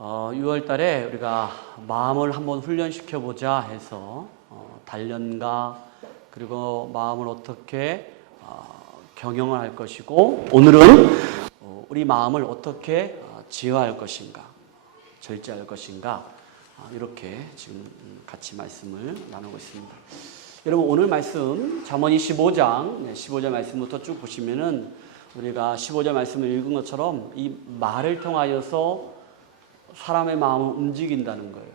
6월 달에 우리가 마음을 한번 훈련시켜 보자 해서 단련가 그리고 마음을 어떻게 경영을 할 것이고, 오늘은 우리 마음을 어떻게 지어할 것인가, 절제할 것인가, 이렇게 지금 같이 말씀을 나누고 있습니다. 여러분, 오늘 말씀 잠언 15장 말씀부터 쭉 보시면은 우리가 15장 말씀을 읽은 것처럼 이 말을 통하여서 사람의 마음을 움직인다는 거예요.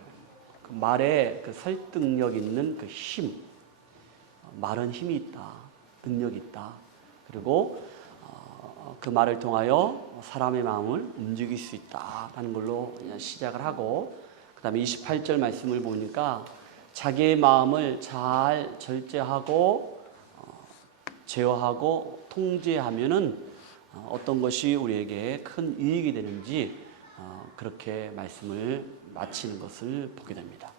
그 말에 그 설득력 있는 그 힘, 말은 힘이 있다, 능력이 있다. 그리고 그 말을 통하여 사람의 마음을 움직일 수 있다라는 걸로 그냥 시작을 하고, 그 다음에 28절 말씀을 보니까 자기의 마음을 잘 절제하고 제어하고 통제하면은 어떤 것이 우리에게 큰 이익이 되는지 그렇게 말씀을 마치는 것을 보게 됩니다.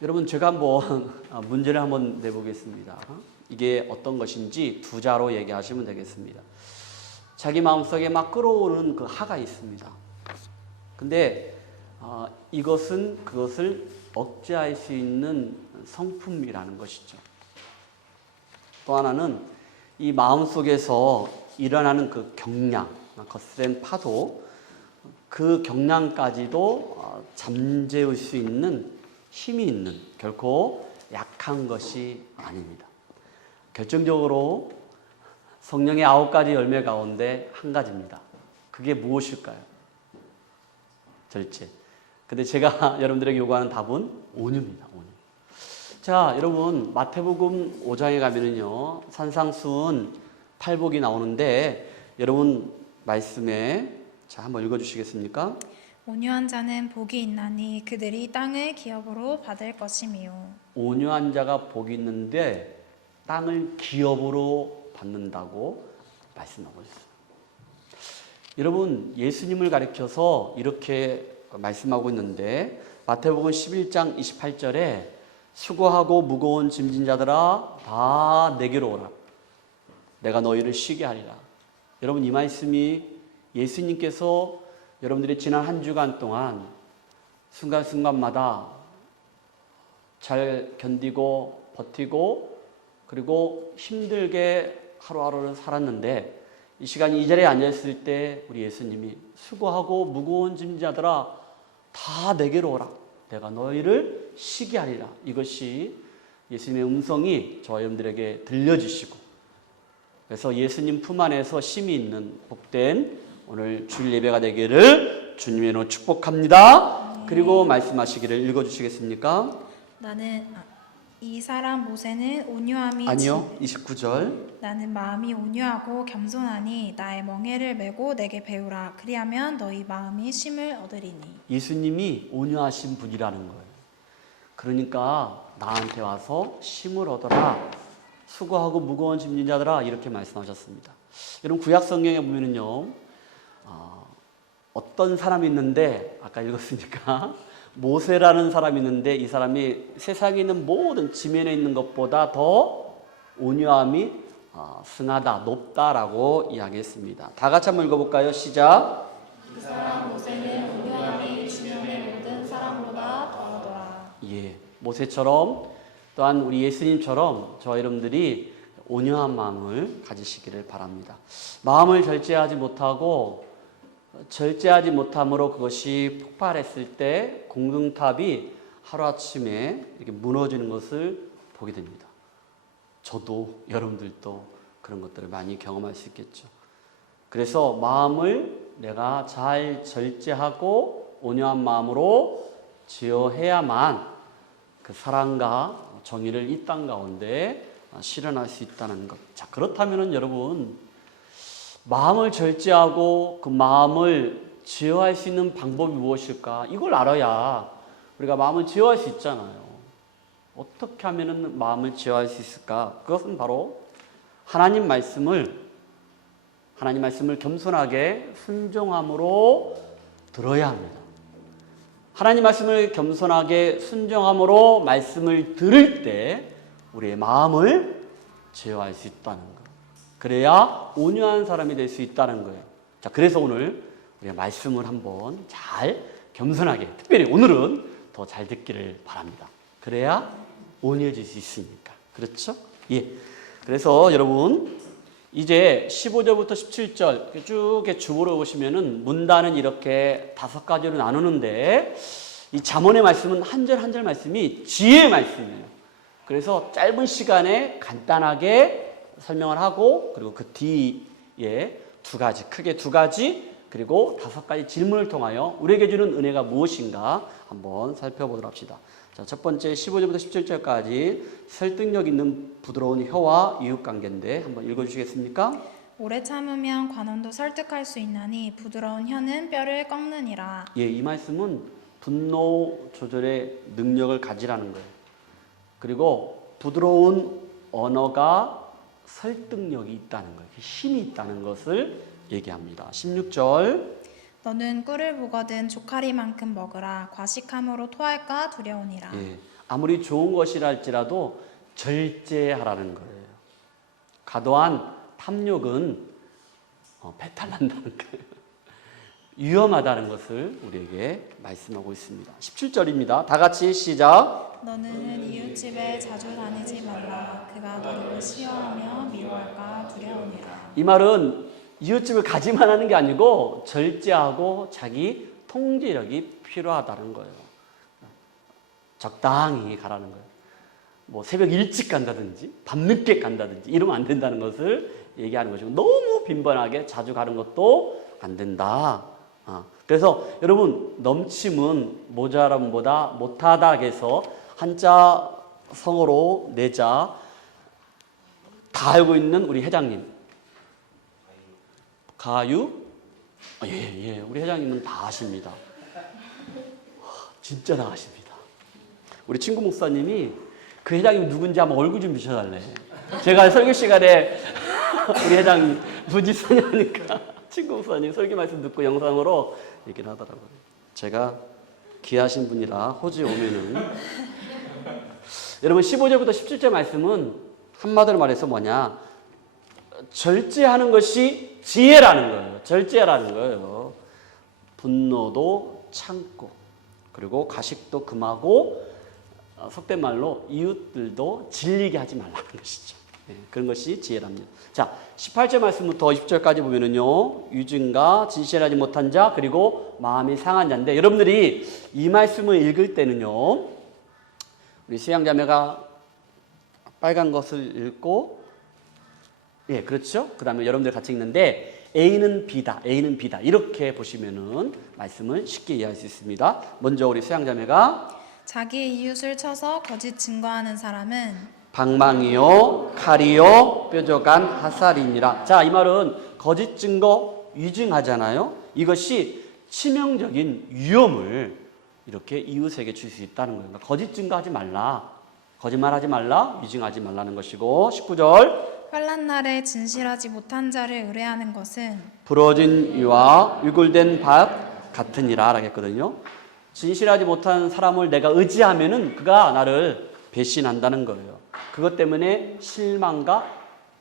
여러분, 제가 한번 문제를 한번 내보겠습니다. 이게 어떤 것인지 두 자로 얘기하시면 되겠습니다. 자기 마음속에 막 끌어오르는 그 하가 있습니다. 근데 이것은 그것을 억제할 수 있는 성품이라는 것이죠. 또 하나는 이 마음속에서 일어나는 그 경량, 거센 파도, 그 경량까지도 잠재울 수 있는 힘이 있는, 결코 약한 것이 아닙니다. 결정적으로 성령의 9가지 열매 가운데 한 가지입니다. 그게 무엇일까요? 절제. 근데 제가 여러분들에게 요구하는 답은 온유입니다. 온유. 자, 여러분, 마태복음 5장에 가면은요, 산상수훈 팔복이 나오는데, 여러분 말씀에 자, 한번 읽어주시겠습니까? 온유한 자는 복이 있나니 그들이 땅을 기업으로 받을 것이며. 온유한 자가 복이 있는데 땅을 기업으로 받는다고 말씀하고 있어요. 여러분, 예수님을 가리켜서 이렇게 말씀하고 있는데, 마태복음 11장 28절에 수고하고 무거운 짐진 자들아 다 내게로 오라, 내가 너희를 쉬게 하리라. 여러분, 이 말씀이 예수님께서 여러분들이 지난 한 주간 동안 순간순간마다 잘 견디고 버티고 그리고 힘들게 하루하루를 살았는데, 이 시간 이 자리에 앉아있을 때 우리 예수님이 수고하고 무거운 짐자들아 다 내게로 오라, 내가 너희를 쉬게 하리라. 이것이 예수님의 음성이 저와 여러분들에게 들려주시고, 그래서 예수님 품 안에서 쉼이 있는 복된 오늘 주일 예배가 되기를 주님의 이름으로 축복합니다. 그리고 말씀하시기를 읽어주시겠습니까? 이 사람 모세는 온유함이 아니요, 29절. 나는 마음이 온유하고 겸손하니 나의 멍에를 메고 내게 배우라. 그리하면 너희 마음이 쉼을 얻으리니. 예수님이 온유하신 분이라는 거예요. 그러니까 나한테 와서 쉼을 얻어라, 수고하고 무거운 짐진 자들아, 이렇게 말씀하셨습니다. 여러분, 구약 성경에 보면은요, 어떤 사람이 있는데, 아까 읽었으니까 모세라는 사람이 있는데, 이 사람이 세상에 있는 모든 지면에 있는 것보다 더 온유함이 승하다, 높다라고 이야기했습니다. 다 같이 한번 읽어볼까요? 시작. 그 사람 모세는 온유함이 지면의 모든 사람보다 더하더라. 예, 모세처럼 또한 우리 예수님처럼 저 여러분들이 온유한 마음을 가지시기를 바랍니다. 마음을 절제하지 못함으로 그것이 폭발했을 때 공동탑이 하루아침에 이렇게 무너지는 것을 보게 됩니다. 저도 여러분들도 그런 것들을 많이 경험할 수 있겠죠. 그래서 마음을 내가 잘 절제하고 온유한 마음으로 지어해야만 그 사랑과 정의를 이 땅 가운데 실현할 수 있다는 것. 자, 그렇다면은 여러분, 마음을 절제하고 그 마음을 제어할 수 있는 방법이 무엇일까? 이걸 알아야 우리가 마음을 제어할 수 있잖아요. 어떻게 하면은 마음을 제어할 수 있을까? 그것은 바로 하나님 말씀을 겸손하게 순종함으로 들어야 합니다. 하나님 말씀을 겸손하게 순종함으로 말씀을 들을 때 우리의 마음을 제어할 수 있다는 것. 그래야 온유한 사람이 될 수 있다는 거예요. 자, 그래서 오늘 우리가 말씀을 한번 잘 겸손하게, 특별히 오늘은 더 잘 듣기를 바랍니다. 그래야 온유해질 수 있으니까. 그렇죠? 예. 그래서 여러분 이제 15절부터 17절 쭉 주보를 보시면은 문단은 이렇게 5가지로 나누는데 이 잠언의 말씀은 한 절 한 절 말씀이 지혜의 말씀이에요. 그래서 짧은 시간에 간단하게 설명을 하고 그리고 그 뒤에 크게 두 가지 그리고 5가지 질문을 통하여 우리에게 주는 은혜가 무엇인가 한번 살펴보도록 합시다. 자, 첫 번째 15절부터 17절까지 설득력 있는 부드러운 혀와 이웃관계인데 한번 읽어주시겠습니까? 오래 참으면 관원도 설득할 수 있나니 부드러운 혀는 뼈를 꺾느니라. 예, 이 말씀은 분노 조절의 능력을 가지라는 거예요. 그리고 부드러운 언어가 설득력이 있다는 거예요. 힘이 있다는 것을 얘기합니다. 16절 너는 꿀을 보거든 조카리만큼 먹으라. 과식함으로 토할까 두려우니라. 예, 아무리 좋은 것이라 할지라도 절제하라는 거예요. 과도한 탐욕은 배탈 난다는 거예요. 위험하다는 것을 우리에게 말씀하고 있습니다. 17절입니다. 다 같이 시작. 너는 이웃집에 자주 다니지 말라. 그가 너를 시험하며 미워할까 두려우니라. 이 말은 이웃집을 가지만 하는 게 아니고 절제하고 자기 통제력이 필요하다는 거예요. 적당히 가라는 거예요. 뭐 새벽 일찍 간다든지 밤늦게 간다든지 이러면 안 된다는 것을 얘기하는 것이고 너무 빈번하게 자주 가는 것도 안 된다. 그래서 여러분 넘침은 모자람보다 못하다 해서 한자 성어로 내자 다 알고 있는 우리 회장님 가유? 예, 우리 회장님은 다 아십니다. 진짜 다 아십니다. 우리 친구 목사님이 그 회장님이 누군지 한번 얼굴 좀 비춰달래. 제가 설교 시간에 우리 회장님 부지선이니까 친구 목사님 설교 말씀 듣고 영상으로 얘기를 하더라고요. 제가 귀하신 분이라 호주에 오면은 여러분 15절부터 17절 말씀은 한마디로 말해서 뭐냐? 절제하는 것이 지혜라는 거예요. 절제하라는 거예요. 분노도 참고 그리고 가식도 금하고 속된 말로 이웃들도 질리게 하지 말라는 것이죠. 네, 그런 것이 지혜랍니다. 자, 18절 말씀부터 20절까지 보면은요, 유증과 진실하지 못한 자 그리고 마음이 상한 자인데 여러분들이 이 말씀을 읽을 때는요, 우리 수양자매가 빨간 것을 읽고 예, 그렇죠. 그 다음에 여러분들 같이 읽는데 A는 B다, A는 B다 이렇게 보시면은 말씀을 쉽게 이해할 수 있습니다. 먼저 우리 수양자매가 자기의 이웃을 쳐서 거짓 증거하는 사람은 방망이요 칼이요 뾰족한 화살이니라. 자, 이 말은 거짓 증거 위증하잖아요. 이것이 치명적인 위험을 이렇게 이웃에게 줄 수 있다는 거예요. 그러니까 거짓 증거하지 말라, 거짓말하지 말라, 위증하지 말라는 것이고 19절 환난 날에 진실하지 못한 자를 의뢰하는 것은 부러진 이와 위골된 밭 같으니라 라겠거든요. 진실하지 못한 사람을 내가 의지하면은 그가 나를 배신한다는 거예요. 그것 때문에 실망과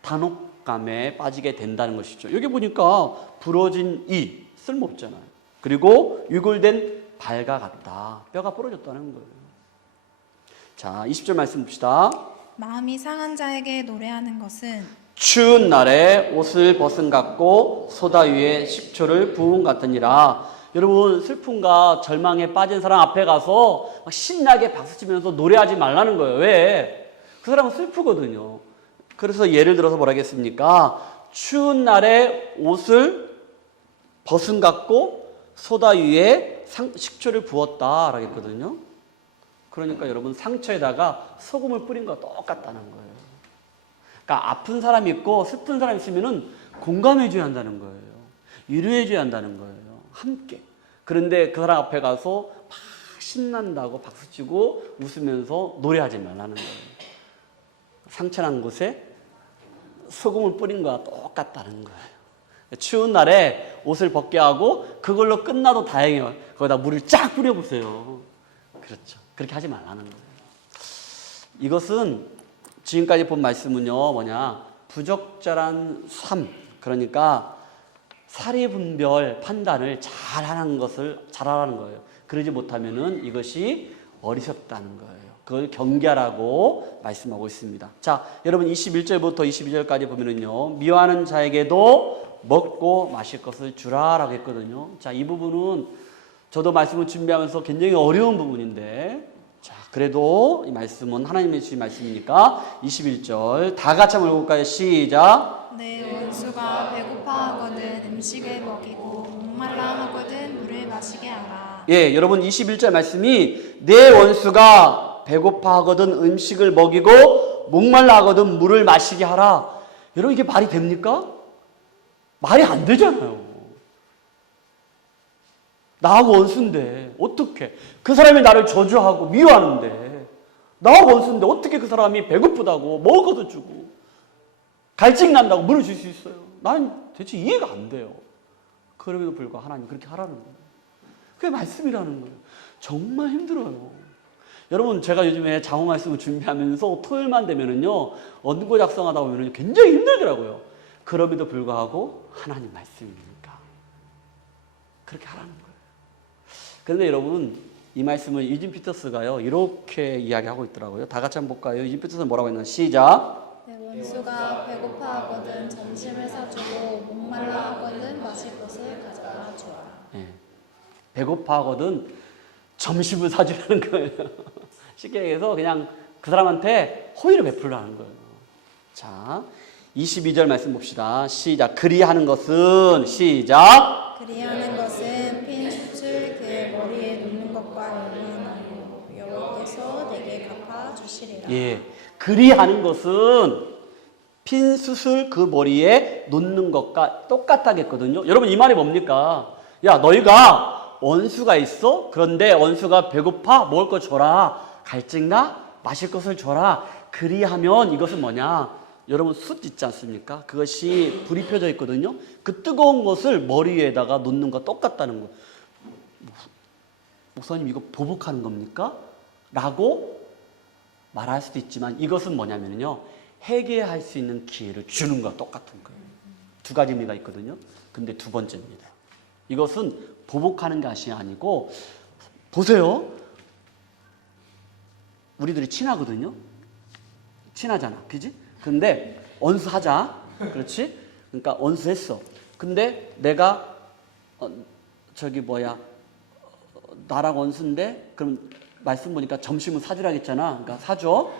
단혹감에 빠지게 된다는 것이죠. 여기 보니까 부러진 이 쓸모없잖아요. 그리고 위골된 발과 같다. 뼈가 부러졌다는 거예요. 자, 20절 말씀 봅시다. 마음이 상한 자에게 노래하는 것은 추운 날에 옷을 벗은 같고 소다 위에 식초를 부은 같으니라. 여러분 슬픔과 절망에 빠진 사람 앞에 가서 막 신나게 박수치면서 노래하지 말라는 거예요. 왜? 그 사람은 슬프거든요. 그래서 예를 들어서 뭐라 하겠습니까? 추운 날에 옷을 벗은 같고 소다 위에 식초를 부었다 라겠거든요. 그러니까 여러분 상처에다가 소금을 뿌린 거 똑같다는 거예요. 그러니까 아픈 사람이 있고 슬픈 사람이 있으면은 공감해 줘야 한다는 거예요. 위로해 줘야 한다는 거예요. 함께. 그런데 그 사람 앞에 가서 막 신난다고 박수치고 웃으면서 노래하지 말라는 거예요. 상처난 곳에 소금을 뿌린 거와 똑같다는 거예요. 추운 날에 옷을 벗게 하고 그걸로 끝나도 다행이에요. 거기다 물을 쫙 뿌려보세요. 그렇죠. 그렇게 하지 말라는 거예요. 이것은 지금까지 본 말씀은요, 뭐냐, 부적절한 삶, 그러니까 사리 분별 판단을 잘하라는 거예요. 그러지 못하면은 이것이 어리석다는 거예요. 그걸 경계하라고 말씀하고 있습니다. 자, 여러분 21절부터 22절까지 보면은요, 미워하는 자에게도 먹고 마실 것을 주라라고 했거든요. 자, 이 부분은 저도 말씀을 준비하면서 굉장히 어려운 부분인데, 자, 그래도 이 말씀은 하나님의 주신 말씀이니까 21절 다 같이 한번 읽어볼까요? 시작. 내 원수가 배고파하거든 음식을 먹이고 목말라 하거든 물을 마시게 하라. 예, 여러분 21절 말씀이 내 원수가 배고파하거든 음식을 먹이고 목말라 하거든 물을 마시게 하라. 여러분 이게 말이 됩니까? 말이 안 되잖아요. 나하고 원수인데 어떻게 그 사람이 나를 저주하고 미워하는데 나하고 원수인데 어떻게 그 사람이 배고프다고 먹을 것도 주고 갈증 난다고 물을 줄 수 있어요? 난 대체 이해가 안 돼요. 그럼에도 불구하고 하나님 그렇게 하라는 거예요. 그게 말씀이라는 거예요. 정말 힘들어요. 여러분 제가 요즘에 장호 말씀을 준비하면서 토요일만 되면은요 원고 작성하다 보면은 굉장히 힘들더라고요. 그럼에도 불구하고 하나님 말씀이니까 그렇게 하라는 거예요. 그런데 여러분 이 말씀을 유진 피터스가요 이렇게 이야기하고 있더라고요. 다 같이 한번 볼까요? 유진 피터스는 뭐라고 했나? 시작. 내 원수가 배고파하거든 점심을 사주고 목말라 하거든 마실 것을 가져다 주라. 예. 배고파하거든 점심을 사주라는 거예요. 쉽게 얘기해서 그냥 그 사람한테 호의를 베풀라는 거예요. 자, 22절 말씀 봅시다. 시작. 그리하는 것은 시작. 그리하는 것은 핀 숯을 그의 머리에 놓는 것과 연관하여 여호와께서 내게 갚아 주시리라. 예. 그리하는 것은 핀 숯을 그 머리에 놓는 것과 똑같다겠거든요. 여러분 이 말이 뭡니까? 야, 너희가 원수가 있어? 그런데 원수가 배고파? 먹을 거 줘라. 갈증나? 마실 것을 줘라. 그리하면 이것은 뭐냐? 여러분 숯 있지 않습니까? 그것이 불이 펴져 있거든요. 그 뜨거운 것을 머리 위에다가 놓는 거 똑같다는 거. 목사님 이거 보복하는 겁니까? 라고 말할 수도 있지만 이것은 뭐냐면요. 회개할 수 있는 기회를 주는 거와 똑같은 거예요. 두 가지 의미가 있거든요. 근데 두 번째입니다. 이것은 보복하는 것이 아니고 보세요. 우리들이 친하거든요. 친하잖아. 그지? 근데 원수하자. 그렇지? 그러니까 원수했어. 근데 내가 나랑 원수인데 그럼 말씀 보니까 점심은 사주라 했잖아. 그러니까 사줘.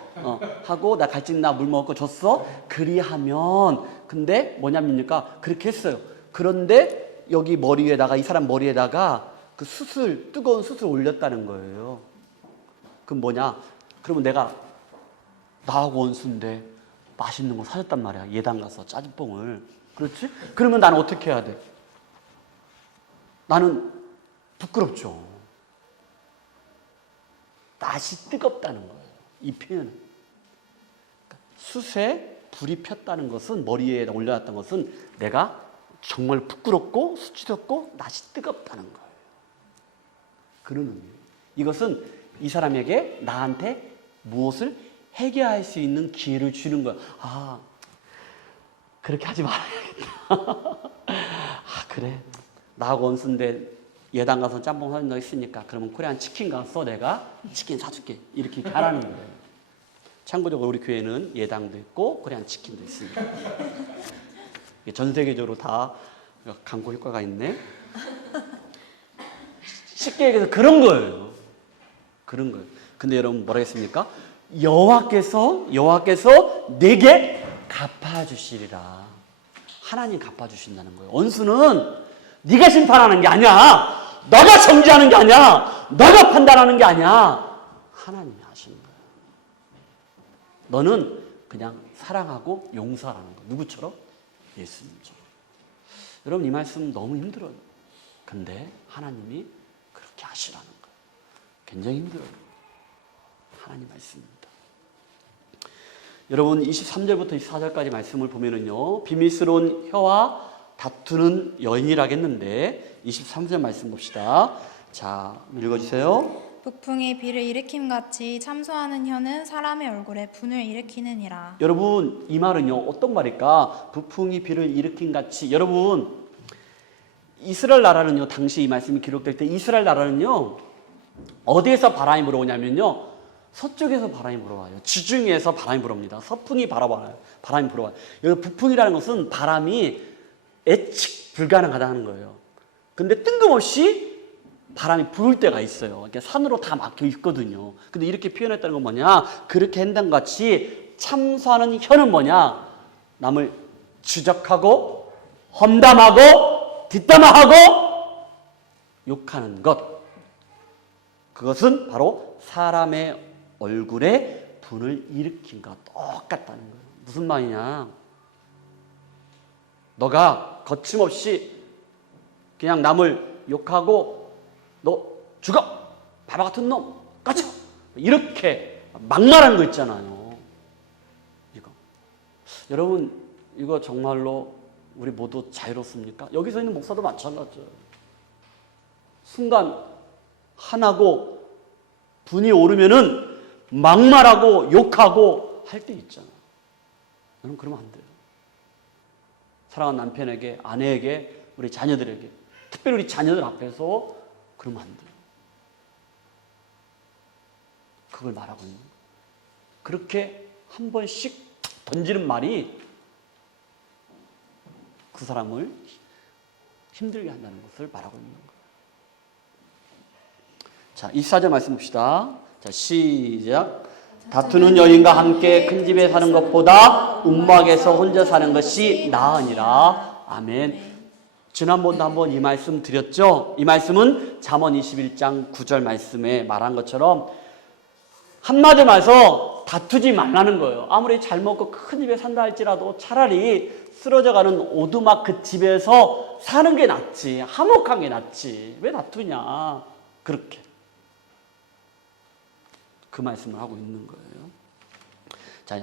하고 나 갈증나 물 먹을 거 줬어. 그리하면 근데 뭐냐면니까 그렇게 했어요. 그런데 여기 머리에다가 이 사람 머리에다가 그 뜨거운 숯을 올렸다는 거예요. 그럼 뭐냐? 그러면 내가 나하고 원수인데 맛있는 거 사줬단 말이야. 예당 가서 짜증뽕을. 그렇지? 그러면 나는 어떻게 해야 돼? 나는 부끄럽죠. 낯이 뜨겁다는 거예요. 이 표현은. 숯에 불이 폈다는 것은 머리에 올려놨던 것은 내가 정말 부끄럽고 수치스럽고 낯이 뜨겁다는 거예요. 그런 의미예요. 이것은 이 사람에게 나한테 무엇을 해결할 수 있는 기회를 주는 거야. 아, 그렇게 하지 말아야겠다. 아, 그래. 나하고 원수인데 예당 가서 짬뽕 사준다고 했으니까 그러면 코리안 치킨 가서 내가 치킨 사줄게. 이렇게 하라는 거예요. 참고적으로 우리 교회는 예당도 있고 코리안 치킨도 있습니다. 전 세계적으로 다 광고 효과가 있네. 쉽게 얘기해서 그런 거예요. 그런 거예요. 근데 여러분 뭐라 했습니까? 여호와께서 내게 갚아주시리라. 하나님 갚아주신다는 거예요. 원수는 네가 심판하는 게 아니야. 너가 정죄하는 게 아니야. 너가 판단하는 게 아니야. 하나님이 하시는 거예요. 너는 그냥 사랑하고 용서하는 거. 누구처럼? 예수님처럼. 여러분 이 말씀 너무 힘들어요. 근데 하나님이 그렇게 하시라는 거예요. 굉장히 힘들어요. 하나님 말씀입니다. 여러분 23절부터 24절까지 말씀을 보면은요. 비밀스러운 혀와 다투는 여인이라겠는데 23절 말씀 봅시다. 자, 읽어주세요. 북풍이 비를 일으킴같이 참소하는 혀는 사람의 얼굴에 분을 일으키느니라. 여러분 이 말은요 어떤 말일까? 북풍이 비를 일으킴같이. 여러분 이스라엘 나라는요, 당시 이 말씀이 기록될 때 이스라엘 나라는요, 어디에서 바람이 불어오냐면요, 서쪽에서 바람이 불어와요. 지중해에서 바람이 불어옵니다. 서풍이 바람이 불어와요. 여기 북풍이라는 것은 바람이 예측 불가능하다는 거예요. 근데 뜬금없이 바람이 불을 때가 있어요. 이렇게 산으로 다 막혀 있거든요. 근데 이렇게 표현했다는 건 뭐냐? 그렇게 한다는 같이 참소하는 혀는 뭐냐? 남을 지적하고 험담하고 뒷담화하고 욕하는 것. 그것은 바로 사람의 얼굴에 분을 일으킨 것과 똑같다는 거예요. 무슨 말이냐? 너가 거침없이 그냥 남을 욕하고 너 죽어! 바보 같은 놈! 꺼져! 이렇게 막말하는 거 있잖아요. 이거. 여러분, 이거 정말로 우리 모두 자유롭습니까? 여기서 있는 목사도 마찬가지예요. 순간 화나고 분이 오르면은 막말하고 욕하고 할 때 있잖아요. 여러분, 그러면 안 돼요. 사랑하는 남편에게, 아내에게, 우리 자녀들에게, 특별히 우리 자녀들 앞에서 그러면 안 돼요. 그걸 말하고 있는 거예요. 그렇게 한 번씩 던지는 말이 그 사람을 힘들게 한다는 것을 말하고 있는 거예요. 자, 24절 말씀 봅시다. 자, 시작. 다투는 여인과 함께 큰 집에 사는 것보다 움막에서 혼자 사는 것이 나으니라. 아멘. 지난번도 한번 이 말씀 드렸죠? 이 말씀은 잠언 21장 9절 말씀에 말한 것처럼 한마디 말해서 다투지 말라는 거예요. 아무리 잘 먹고 큰 집에 산다 할지라도 차라리 쓰러져가는 오두막 그 집에서 사는 게 낫지. 화목한 게 낫지. 왜 다투냐. 그렇게. 그 말씀을 하고 있는 거예요. 자,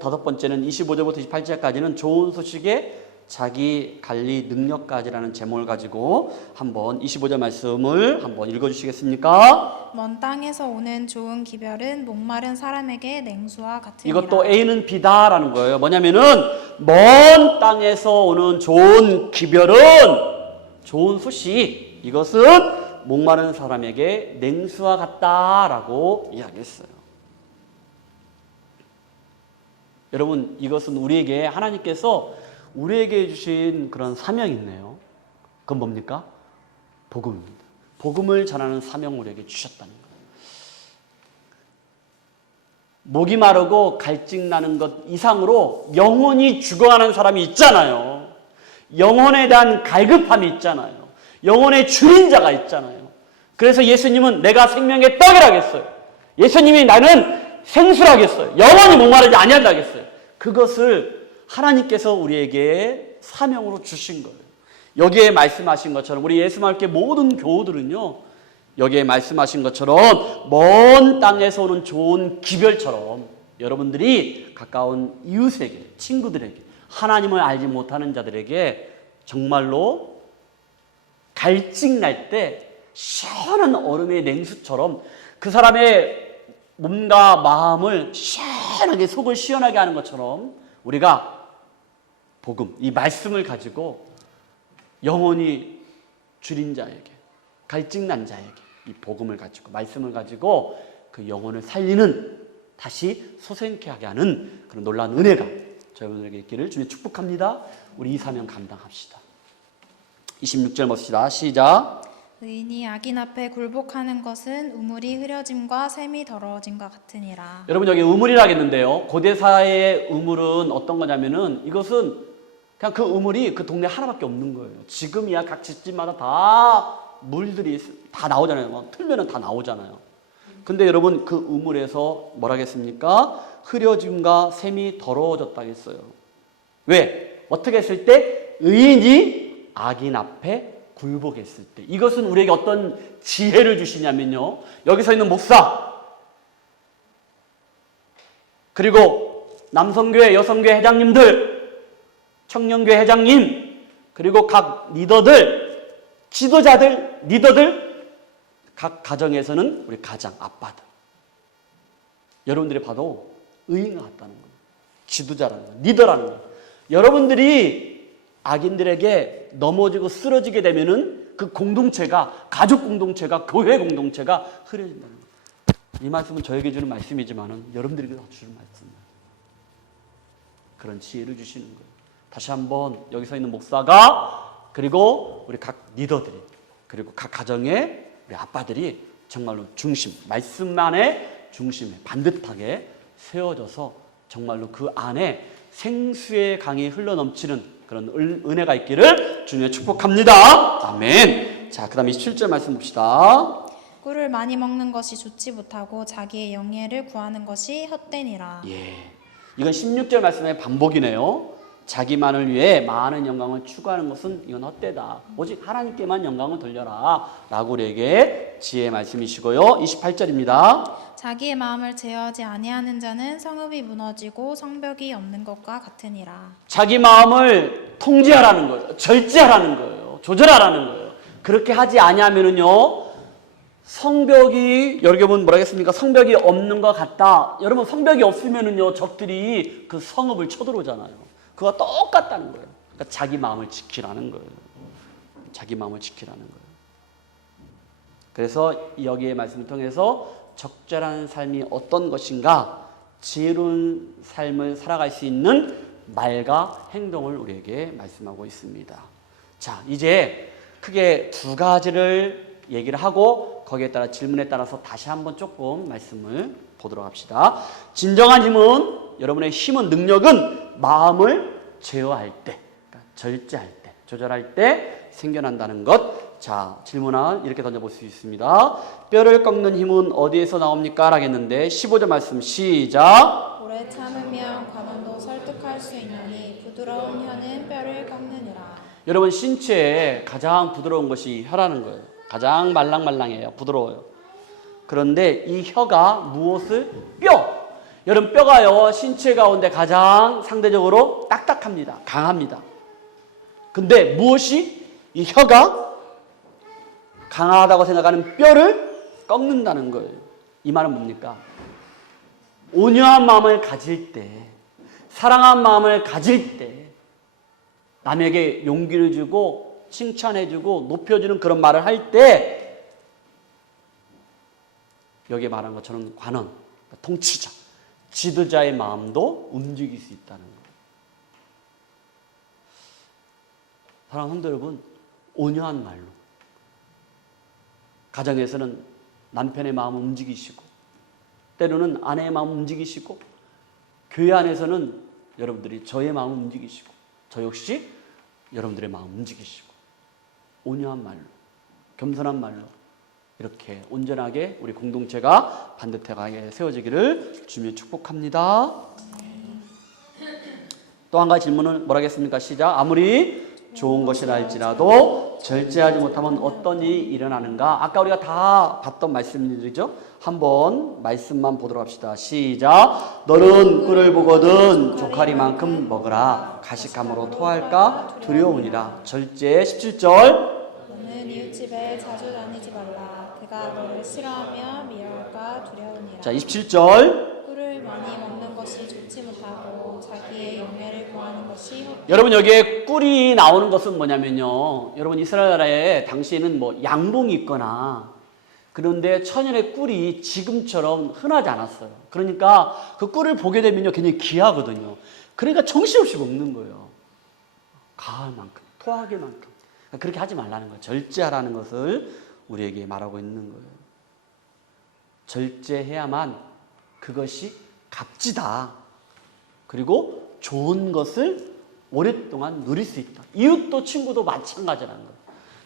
다섯 번째는 25절부터 28절까지는 좋은 소식에 자기 관리 능력까지라는 제목을 가지고 한번 25절 말씀을 한번 읽어주시겠습니까? 먼 땅에서 오는 좋은 기별은 목마른 사람에게 냉수와 같으니라. 이것도 A는 B다라는 거예요. 뭐냐면은 먼 땅에서 오는 좋은 기별은, 좋은 소식, 이것은 목마른 사람에게 냉수와 같다라고 이야기했어요. 여러분, 이것은 우리에게 하나님께서 우리에게 주신 그런 사명이 있네요. 그건 뭡니까? 복음입니다. 복음을 전하는 사명을 우리에게 주셨다는 거예요. 목이 마르고 갈증나는 것 이상으로 영혼이 죽어가는 사람이 있잖아요. 영혼에 대한 갈급함이 있잖아요. 영혼의 줄인 자가 있잖아요. 그래서 예수님은 내가 생명의 떡이라겠어요. 예수님이 나는 생수라겠어요. 영원히 목마르지 아니한다겠어요. 그것을 하나님께서 우리에게 사명으로 주신 거예요. 여기에 말씀하신 것처럼 우리 예수님께 모든 교우들은요, 여기에 말씀하신 것처럼 먼 땅에서 오는 좋은 기별처럼 여러분들이 가까운 이웃에게, 친구들에게, 하나님을 알지 못하는 자들에게 정말로 갈증 날 때 시원한 얼음의 냉수처럼 그 사람의 몸과 마음을 시원하게, 속을 시원하게 하는 것처럼 우리가 복음, 이 말씀을 가지고 영혼이 줄인 자에게, 갈증난 자에게 이 복음을 가지고, 말씀을 가지고 그 영혼을 살리는, 다시 소생케 하게 하는 그런 놀라운 은혜가 저희들에게 있기를 주님 축복합니다. 우리 이 사명 감당합시다. 26절 봅시다. 시작. 의인이 악인 앞에 굴복하는 것은 우물이 흐려짐과 샘이 더러워짐과 같으니라. 여러분, 여기 우물이라겠는데요. 고대 사회의 우물은 어떤 거냐면은 이것은 그냥 그 우물이 그 동네 하나밖에 없는 거예요. 지금이야 각 집집마다 다 물들이 다 나오잖아요. 틀면은 다 나오잖아요. 근데 여러분, 그 우물에서 뭐라겠습니까? 흐려짐과 샘이 더러워졌다 했어요. 왜? 어떻게 했을 때? 의인이 악인 앞에 굴복했을 때. 이것은 우리에게 어떤 지혜를 주시냐면요, 여기서 있는 목사, 그리고 남성교회, 여성교회 회장님들, 청년교회 회장님, 그리고 각 리더들, 지도자들, 리더들, 각 가정에서는 우리 가장 아빠들, 여러분들이 봐도 의인 같다는 거예요. 지도자라는 거예요. 리더라는 거예요. 여러분들이 악인들에게 넘어지고 쓰러지게 되면은 그 공동체가, 가족 공동체가, 교회 공동체가 흐려진다는 거예요. 이 말씀은 저에게 주는 말씀이지만은 여러분들에게도 주는 말씀이에요. 그런 지혜를 주시는 거예요. 다시 한번 여기 서 있는 목사가, 그리고 우리 각 리더들이, 그리고 각 가정의 우리 아빠들이 정말로 중심, 말씀만의 중심에 반듯하게 세워져서 정말로 그 안에 생수의 강이 흘러넘치는 그런 은혜가 있기를 주님의 축복합니다. 아멘. 자, 그 다음 27절 말씀 봅시다. 꿀을 많이 먹는 것이 좋지 못하고 자기의 영예를 구하는 것이 헛되니라. 예, 이건 16절 말씀의 반복이네요. 자기만을 위해 많은 영광을 추구하는 것은 이건 헛되다. 오직 하나님께만 영광을 돌려라 라고 우리에게 지혜의 말씀이시고요. 28절입니다. 자기의 마음을 제어하지 아니하는 자는 성읍이 무너지고 성벽이 없는 것과 같으니라. 자기 마음을 통제하라는 거예요. 절제하라는 거예요. 조절하라는 거예요. 그렇게 하지 아니하면은요, 성벽이, 여러분 뭐라 하겠습니까? 성벽이 없는 것 같다. 여러분, 성벽이 없으면은요, 적들이 그 성읍을 쳐들어오잖아요. 그거 똑같다는 거예요. 그러니까 자기 마음을 지키라는 거예요. 자기 마음을 지키라는 거예요. 그래서 여기의 말씀을 통해서 적절한 삶이 어떤 것인가, 지혜로운 삶을 살아갈 수 있는 말과 행동을 우리에게 말씀하고 있습니다. 자, 이제 크게 두 가지를 얘기를 하고 거기에 따라 질문에 따라서 다시 한번 조금 말씀을 보도록 합시다. 진정한 힘은, 여러분의 힘은, 능력은 마음을 제어할 때, 그러니까 절제할 때, 조절할 때 생겨난다는 것. 자, 질문을 이렇게 던져볼 수 있습니다. 뼈를 꺾는 힘은 어디에서 나옵니까? 라겠는데 15절 말씀 시작. 오래 참으면 관원도 설득할 수 있느니 부드러운 혀는 뼈를 꺾느니라. 여러분, 신체에 가장 부드러운 것이 혀라는 거예요. 가장 말랑말랑해요. 부드러워요. 그런데 이 혀가 무엇을? 뼈. 여러분, 뼈가요, 신체 가운데 가장 상대적으로 딱딱합니다. 강합니다. 근데 무엇이? 이 혀가 강하다고 생각하는 뼈를 꺾는다는 거예요. 이 말은 뭡니까? 온유한 마음을 가질 때, 사랑한 마음을 가질 때, 남에게 용기를 주고 칭찬해주고 높여주는 그런 말을 할 때, 여기에 말한 것처럼 관원, 통치자, 지도자의 마음도 움직일 수 있다는 거예요. 사랑하는 성도 여러분, 온유한 말로 가정에서는 남편의 마음을 움직이시고, 때로는 아내의 마음을 움직이시고, 교회 안에서는 여러분들이 저의 마음을 움직이시고, 저 역시 여러분들의 마음을 움직이시고, 온유한 말로, 겸손한 말로 이렇게 온전하게 우리 공동체가 반듯하게 세워지기를 주님의 축복합니다. 또 한 가지 질문을 뭐라 하겠습니까? 시작. 아무리 좋은 것이라 할지라도 절제하지 못하면 어떤 일이 일어나는가? 아까 우리가 다 봤던 말씀들이죠. 한번 말씀만 보도록 합시다. 시작. 너는 꿀을 보거든 조카리만큼 먹으라. 가식함으로 토할까 두려우니라. 절제. 17절. 너는 이웃집에 자주 다니지 말라. 그가 너를 싫어하며 미워할까 두려우니라. 자, 27절. 꿀을 많이 먹는 것이 좋지 못하고 자기의 영예를 구하는 것이 여러분, 여기에 꿀이 나오는 것은 뭐냐면요, 여러분, 이스라엘 나라에 당시에는 뭐 양봉이 있거나, 그런데 천연의 꿀이 지금처럼 흔하지 않았어요. 그러니까 그 꿀을 보게 되면요, 굉장히 귀하거든요. 그러니까 정신없이 먹는 거예요. 가할 만큼, 토하게 만큼. 그렇게 하지 말라는 거예요. 절제하라는 것을 우리에게 말하고 있는 거예요. 절제해야만 그것이 값지다. 그리고 좋은 것을 오랫동안 누릴 수 있다. 이웃도 친구도 마찬가지라는 거예요.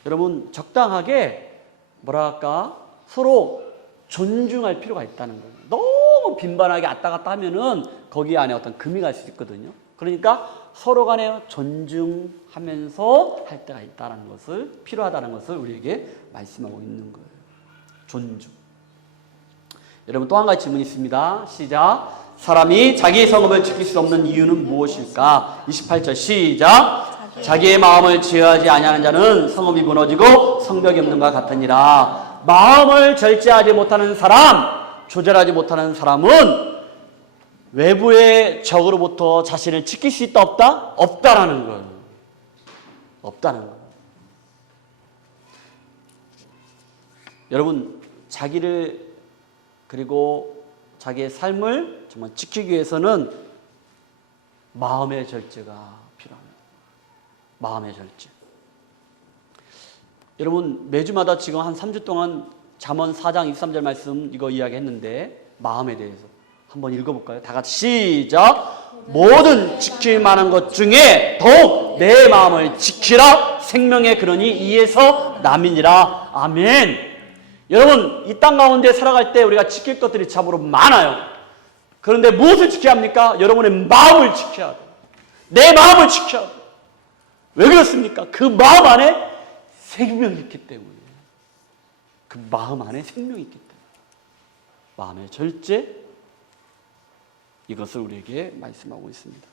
여러분, 적당하게 뭐랄까 서로 존중할 필요가 있다는 거예요. 너무 빈번하게 왔다 갔다 하면은 거기 안에 어떤 금이 갈 수 있거든요. 그러니까 서로 간에 존중하면서 할 때가 있다는 것을, 필요하다는 것을 우리에게 말씀하고 있는 거예요. 존중. 여러분, 또 한 가지 질문이 있습니다. 시작. 사람이 자기 성읍을 지킬 수 없는 이유는 무엇일까? 28절 시작. 자기의 마음을 제어하지 아니하는 자는 성읍이 무너지고 성벽이 없는 것 같으니라. 마음을 절제하지 못하는 사람, 조절하지 못하는 사람은 외부의 적으로부터 자신을 지킬 수 있다 없다? 없다라는 거예요. 없다는 거예요. 여러분, 자기를 그리고 자기의 삶을 정말 지키기 위해서는 마음의 절제가 필요합니다. 마음의 절제. 여러분, 매주마다 지금 한 3주 동안 잠언 4장 23절 말씀 이거 이야기했는데 마음에 대해서 한번 읽어볼까요? 다 같이 시작! 모든 지킬 만한 것 중에 더욱 내 마음을 지키라. 생명의 근원이 이에서 남이니라. 아멘. 여러분, 이 땅 가운데 살아갈 때 우리가 지킬 것들이 참으로 많아요. 그런데 무엇을 지켜야 합니까? 여러분의 마음을 지켜야 돼요. 내 마음을 지켜야 돼요. 왜 그렇습니까? 그 마음 안에 생명이 있기 때문에. 그 마음 안에 생명이 있기 때문에. 마음의 절제, 이것을 우리에게 말씀하고 있습니다.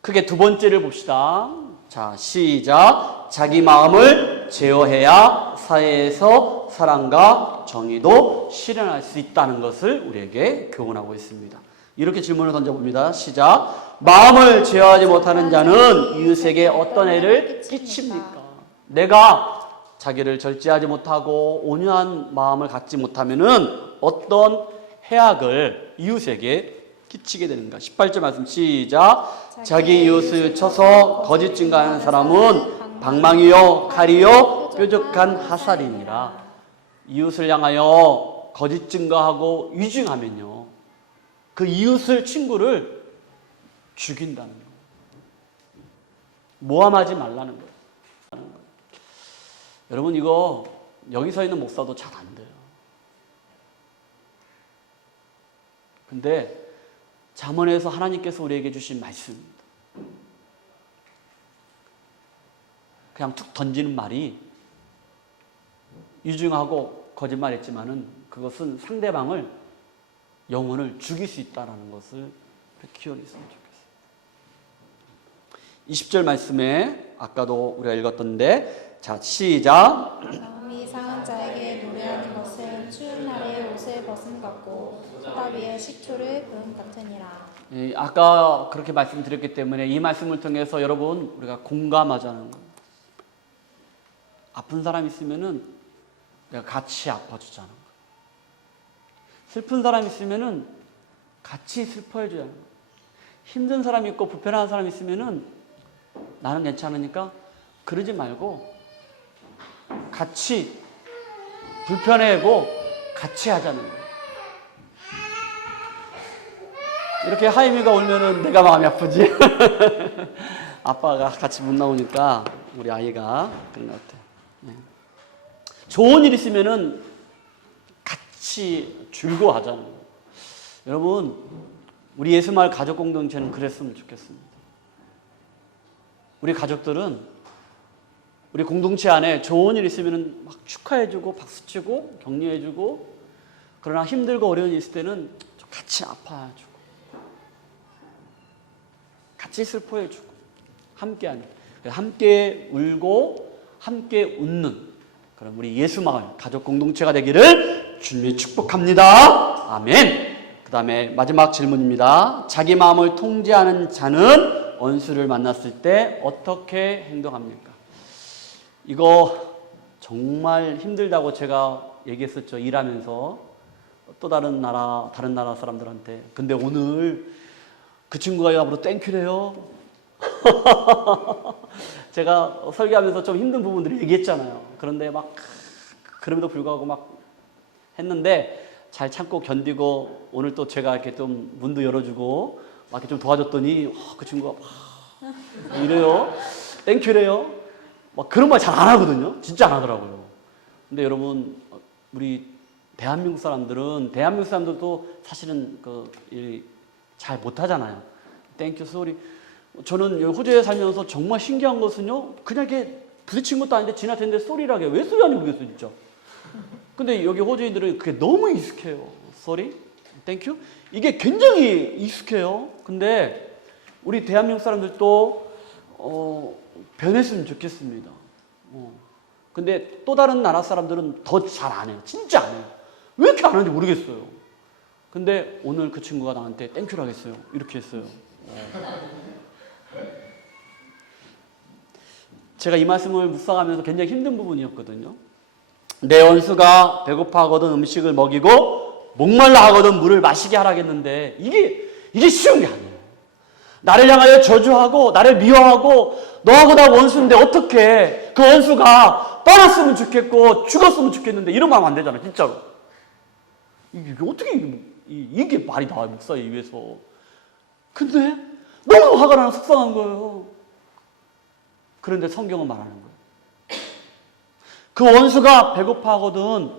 크게 두 번째를 봅시다. 자, 시작. 자기 마음을 제어해야 사회에서 사랑과 정의도 실현할 수 있다는 것을 우리에게 교훈하고 있습니다. 이렇게 질문을 던져봅니다. 시작. 마음을 제어하지 못하는 자는 이웃에게 어떤 해를 끼칩니까? 내가 자기를 절제하지 못하고 온유한 마음을 갖지 못하면은 어떤 해악을 이웃에게 끼치게 되는가? 18절 말씀 시작. 자기 이웃을 쳐서 거짓 증거하는 사람은 방망이요 칼이요 뾰족한 화살이니라. 이웃을 향하여 거짓 증거하고 위증하면요, 그 이웃을 친구를 죽인다는 거예요. 모함하지 말라는 거예요. 여러분, 이거 여기서 있는 목사도 잘 안 돼요. 근데 잠언에서 하나님께서 우리에게 주신 말씀입니다. 그냥 툭 던지는 말이 유증하고 거짓말했지만은 그것은 상대방을, 영혼을 죽일 수 있다는 것을 기억했으면 좋겠어요. 20절 말씀에 아까도 우리가 읽었던데, 자 시작. 마음이 상한 자에게 노래하는 것은 추운 날에 옷을 벗음 같고 소다 위에 식초를 부음 같으니라. 아까 그렇게 말씀드렸기 때문에 이 말씀을 통해서 여러분 우리가 공감하자는 거예요. 아픈 사람 있으면은 내가 같이 아파주자는 거예요. 슬픈 사람 있으면은 같이 슬퍼해줘야 하는 거예요. 힘든 사람 있고 불편한 사람 있으면은 나는 괜찮으니까 그러지 말고 같이 불편해하고 같이 하자는 거예요. 이렇게 하임이가 울면은 내가 마음이 아프지. 아빠가 같이 못 나오니까 우리 아이가 그런 것 같아요. 좋은 일 있으면은 같이 즐거워하자는 거예요. 여러분, 우리 예수마을 가족 공동체는 그랬으면 좋겠습니다. 우리 가족들은 우리 공동체 안에 좋은 일 있으면은 막 축하해주고 박수치고 격려해주고, 그러나 힘들고 어려운 일 있을 때는 좀 같이 아파주고 같이 슬퍼해주고 함께하는, 함께 울고 함께 웃는 그럼 우리 예수마을 가족 공동체가 되기를 주님이 축복합니다. 아멘. 그 다음에 마지막 질문입니다. 자기 마음을 통제하는 자는 원수를 만났을 때 어떻게 행동합니까? 이거 정말 힘들다고 제가 얘기했었죠. 일하면서 또 다른 나라 사람들한테. 근데 오늘 그 친구가 앞으로 땡큐래요. 제가 설교하면서 좀 힘든 부분들을 얘기했잖아요. 그런데 막 그럼에도 불구하고 막 했는데 잘 참고 견디고, 오늘 또 제가 이렇게 좀 문도 열어주고 막 이렇게 좀 도와줬더니 그 친구가 막 이래요. 땡큐래요. 막 그런 말 잘 안 하거든요. 진짜 안 하더라고요. 근데 여러분, 우리 대한민국 사람들도 사실은 잘 못하잖아요. 땡큐 소리. 저는 호주에 살면서 정말 신기한 것은요, 그냥 이렇게 부딪힌 것도 아닌데 지나쳤는데 소리라게 왜 소리 하는지 모르겠어요, 진짜. 근데 여기 호주인들은 그게 너무 익숙해요. 소리, 땡큐. 이게 굉장히 익숙해요. 근데 우리 대한민국 사람들도 변했으면 좋겠습니다. 근데 또 다른 나라 사람들은 더 잘 안 해요. 진짜 안 해요. 왜 이렇게 안 하는지 모르겠어요. 근데 오늘 그 친구가 나한테 땡큐라고 했어요. 이렇게 했어요. 제가 이 말씀을 묵상하면서 굉장히 힘든 부분이었거든요. 내 원수가 배고파하거든 음식을 먹이고 목말라 하거든 물을 마시게 하라겠는데 이게 쉬운 게 아니에요. 나를 향하여 저주하고 나를 미워하고 너하고 나 원수인데 어떻게 그 원수가 떠났으면 좋겠고 죽었으면 좋겠는데 이런 마음 안 되잖아요. 진짜로. 이게 어떻게 이게 말이 나와요. 목사에 의해서. 근데 너무 화가 나서 속상한 거예요. 그런데 성경은 말하는 거예요. 그 원수가 배고파하거든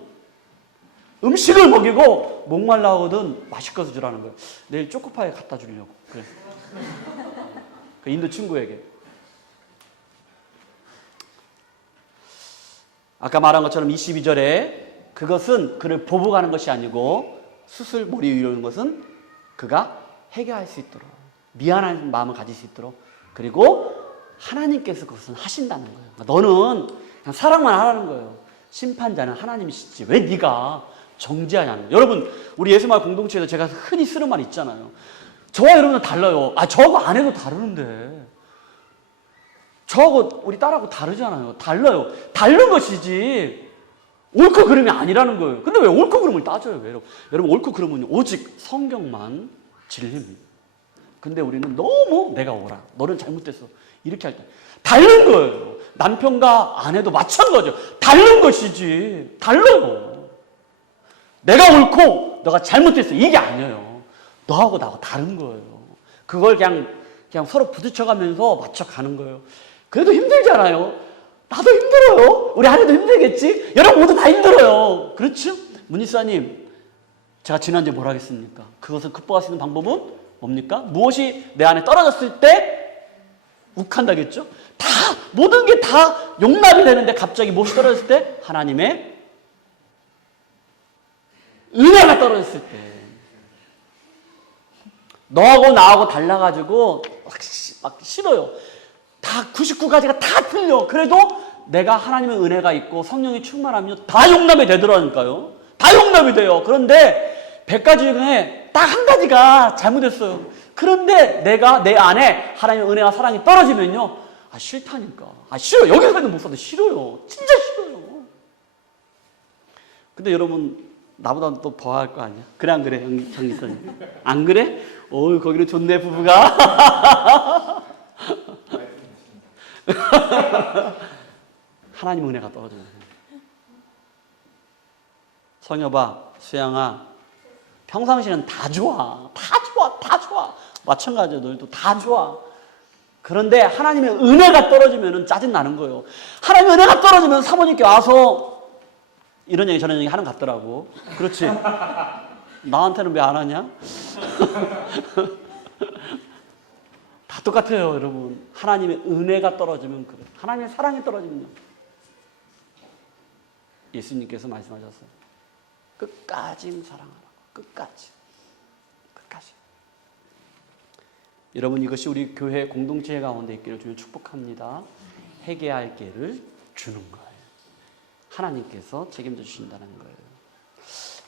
음식을 먹이고 목말라 하거든 마실 것을 주라는 거예요. 내일 초코파이 갖다 주려고. 그래서 그 인도 친구에게. 아까 말한 것처럼 22절에 그것은 그를 보복하는 것이 아니고 수술 머리 위에 오는 것은 그가 해결할 수 있도록 미안한 마음을 가질 수 있도록 그리고 하나님께서 그것은 하신다는 거예요. 너는 그냥 사랑만 하라는 거예요. 심판자는 하나님이시지 왜 네가 정죄하냐는 거예요. 여러분 우리 예수마을 공동체에서 제가 흔히 쓰는 말 있잖아요. 저와 여러분은 달라요. 저하고 안 해도 다르는데 저하고 우리 딸하고 다르잖아요. 달라요. 다른 것이지 옳고 그름이 아니라는 거예요. 근데 왜 옳고 그름을 따져요? 왜? 여러분 옳고 그름은 오직 성경만 진리입니다. 근데 우리는 너무 내가 옳아. 너는 잘못됐어. 이렇게 할 때 다른 거예요. 남편과 아내도 마찬가지예요. 다른 것이지. 달라요. 내가 옳고 너가 잘못됐어. 이게 아니에요. 너하고 나하고 다른 거예요. 그걸 그냥 서로 부딪혀가면서 맞춰가는 거예요. 그래도 힘들잖아요. 나도 힘들어요. 우리 아내도 힘들겠지? 여러분 모두 다 힘들어요. 그렇죠? 문희사님, 제가 지난주에 뭘 하겠습니까? 그것을 극복할 수 있는 방법은 뭡니까? 무엇이 내 안에 떨어졌을 때 욱한다겠죠? 다 모든 게 다 용납이 되는데 갑자기 무엇이 떨어졌을 때? 하나님의 은혜가 떨어졌을 때 너하고 나하고 달라가지고 막 싫어요. 다 99가지가 다 틀려. 그래도 내가 하나님의 은혜가 있고 성령이 충만하면 다 용납이 되더라니까요. 다 용납이 돼요. 그런데 100가지 중에 딱 한 가지가 잘못했어요. 그런데 내가 내 안에 하나님의 은혜와 사랑이 떨어지면요. 싫다니까. 싫어요. 여기서 있는 목사도 싫어요. 진짜 싫어요. 근데 여러분 나보다 또 더 할 거 아니야? 그래 안 그래? 장기사님. 안 그래? 거기는 좋네 부부가. 하나님 은혜가 떨어져요. 성여봐, 수양아, 평상시는 다 좋아. 다 좋아. 마찬가지야. 너희도 다 좋아. 그런데 하나님의 은혜가 떨어지면 짜증나는 거예요. 하나님의 은혜가 떨어지면 사모님께 와서 이런 얘기 저런 얘기 하는 것 같더라고. 그렇지? 나한테는 왜 안 하냐? 다 똑같아요, 여러분. 하나님의 은혜가 떨어지면 그래. 하나님의 사랑이 떨어지면요. 예수님께서 말씀하셨어요. 끝까지 사랑하라고. 끝까지. 여러분 이것이 우리 교회 공동체 가운데 있기를 주님 축복합니다. 회개할 기회를 주는 거예요. 하나님께서 책임져 주신다는 거예요.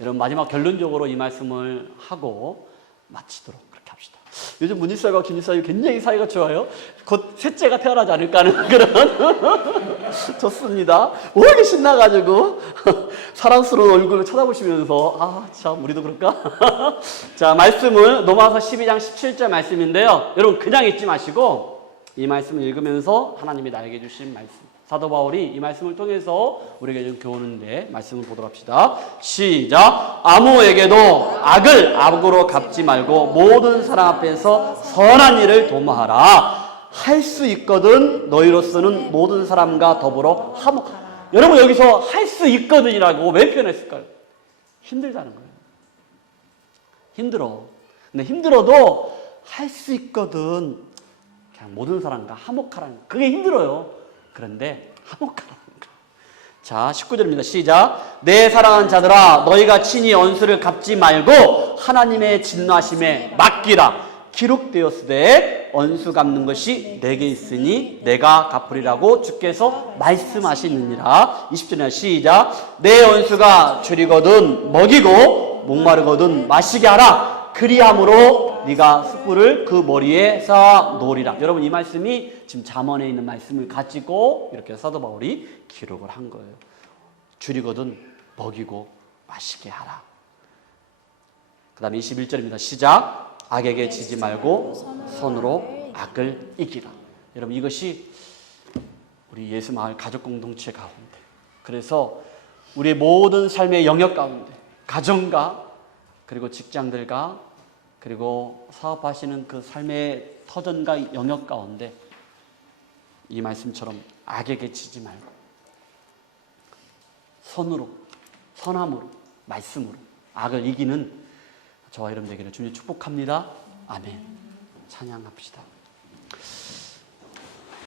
여러분 마지막 결론적으로 이 말씀을 하고 마치도록 그렇게 합시다. 요즘 문희사와 김희사가 굉장히 사이가 좋아요. 곧 셋째가 태어나지 않을까 하는 그런 좋습니다. 왜 이렇게 신나가지고 사랑스러운 얼굴을 쳐다보시면서 참 우리도 그럴까? 자 말씀을 로마서 12장 17절 말씀인데요. 여러분 그냥 읽지 마시고 이 말씀을 읽으면서 하나님이 나에게 주신 말씀 사도 바울이 이 말씀을 통해서 우리에게 좀 교훈인데 말씀을 보도록 합시다. 시작. 아무에게도 악을 악으로 갚지 말고 모든 사람 앞에서 선한 일을 도모하라. 할 수 있거든 너희로서는 모든 사람과 더불어 화목하라. 여러분 여기서 할 수 있거든이라고 왜 표현했을까요? 힘들다는 거예요. 힘들어. 근데 힘들어도 할 수 있거든 그냥 모든 사람과 화목하라는 거예요. 그게 힘들어요. 그런데 화목하라는 거예요. 자 19절입니다. 시작. 내 사랑하는 자들아 너희가 친히 원수를 갚지 말고 하나님의 진노하심에 맡기라. 기록되었으되 원수 갚는 것이 내게 있으니 내가 갚으리라고 주께서 말씀하시느니라. 20절이나 시작. 내 원수가 줄이거든 먹이고 목마르거든 마시게 하라. 그리함으로 네가 숯불을 그 머리에서 놓으리라. 여러분 이 말씀이 지금 잠언에 있는 말씀을 가지고 이렇게 사도 바울이 기록을 한 거예요. 줄이거든 먹이고 마시게 하라. 그 다음에 21절입니다. 시작. 악에게 지지 말고 손으로 악을 이기라. 여러분 이것이 우리 예수마을 가족공동체 가운데, 그래서 우리의 모든 삶의 영역 가운데, 가정과 그리고 직장들과 그리고 사업하시는 그 삶의 터전과 영역 가운데 이 말씀처럼 악에게 지지 말고 손으로, 선함으로, 말씀으로 악을 이기는 저와 여러분 되기를 주님 축복합니다. 아멘. 찬양합시다.